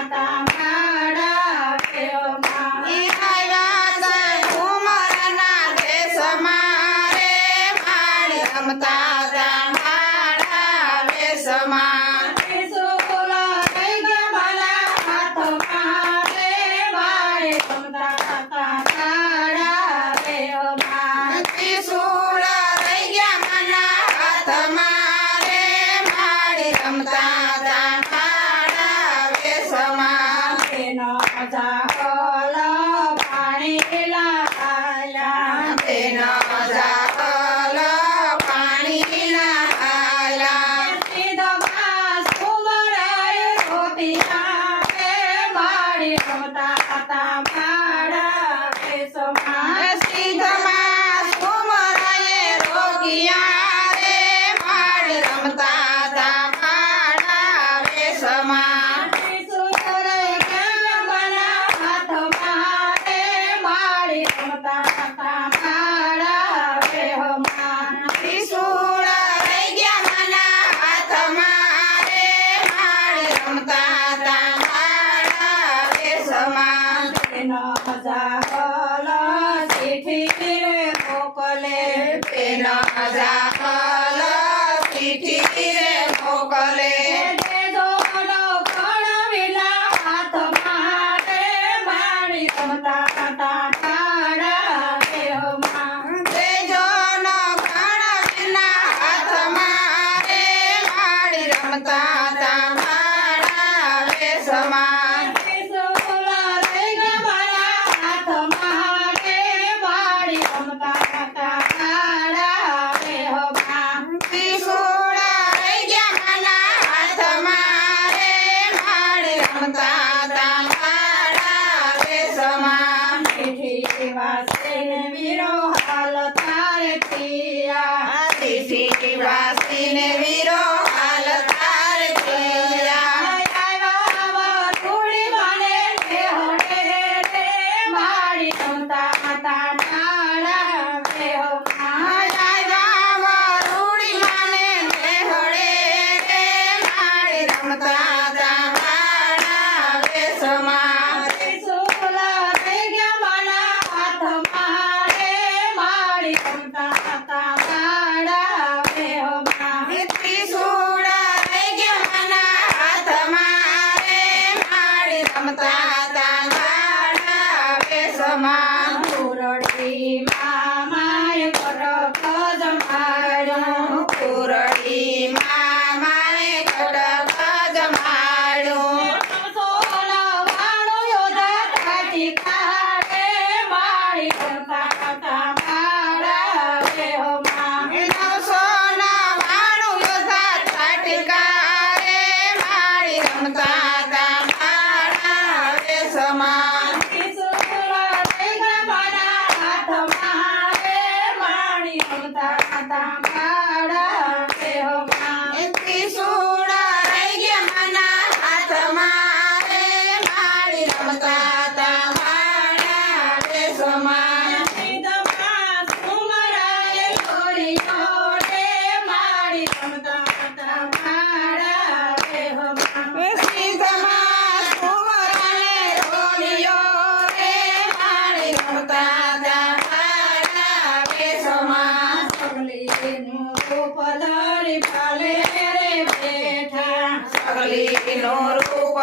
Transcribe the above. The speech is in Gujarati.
હતા માડા દેવમાં એ આવ્યા તા ઘુમરના દેશમાં રે માડી રમતા તા માડા વેશમાં ત્રિશુલ લઈ ગયા મારા હાથમાં રે માડી રમતા હતા માડા દેવમાં ત્રિશૂળ રહી ગયા મના હાથમાં રે માડી રમતા તા માડા વેશમાં તેનો જાહલ પાણી લાયા તેનો જાકલ પાણીના આલા સીધમાં સુમરાય ધોતિયા રે માડી રમતા હતા માડા વેશમાં સિદ્ધમાં સુમરાએ રોગિયા રે માડી રમતા તા માડા વેશમાં ત્રિશુલ ગયા મારા હાથમાં રે માડી રમતા હતા માડા વેશમાં ત્રિશૂળ રહી ગયા મના હાથમાં રે માડી રમતા તા માડા વેશમાં તેનો જાહલ ચીઠી રે મોકલે તેનો જાકલ ચીઠી રે મોકલે દેજો નો ઘણવેલા હાથમાં રે માડી રમતા હતા માડા દેહમાં તેજો નો ઘણવિના હાથમાં રે માડી રમતા તા માડા વેશમાં ત્રિશુલ લઈ ગયા મારા હાથમાં રે માડી રમતા હતા માડા દેહમાં ત્રિશૂળ રહી ગયા મના હાથમાં રે માડી રમતા તા માડા વેશમાં ચીઠી વાસીને વીરો હાલ તારે થયા આદિશી વાસીને વીરો હાલ તાર થયા આવ્યા ધૂળી માને લેહોડે રે માડી રમતા હતા માડા દેહમાં આવ્યા વરુડી માને લેહડે રે માડી રમતા તા માડા વેશમાં ત્રિશુલ લઈ ગયા મારા હાથમાં રે માડી રમતા હતા માડા દેહમાં ત્રિશૂળ રહી ગયા મના હાથમાં રે માડી રમતા તા માડા વેશમાં કુરડી મામાએ કટક જમાડ્યો કુરડી મામાએ કટક જમાડ્યું સોના વાણો યોધા કાઢી કાઢે માડી રમતા હતા માડા દેહમાં સોના વાણું યોધા છાટકા રે માડી રમતા તા માડા વેશમાં ત્રિશુલ લઈ ગયા મારા હાથમાં રે માડી રમતા હતા માડા દેહમાં ત્રિશૂળ રહી ગયા મના હાથમાં રે માડી રમતા તા માડા વેશમાં સીધમાં સુમરાએ ઘોડીઓ રે માડી રમતા હતા માડા દેહમાં સિદ્ધમાં સુમરાને રોલિયો રે માડી રમતા તા માડા વેશમાં સગલીનું રૂપ ધરી પાલે રે બેઠા સગલીનો રૂપ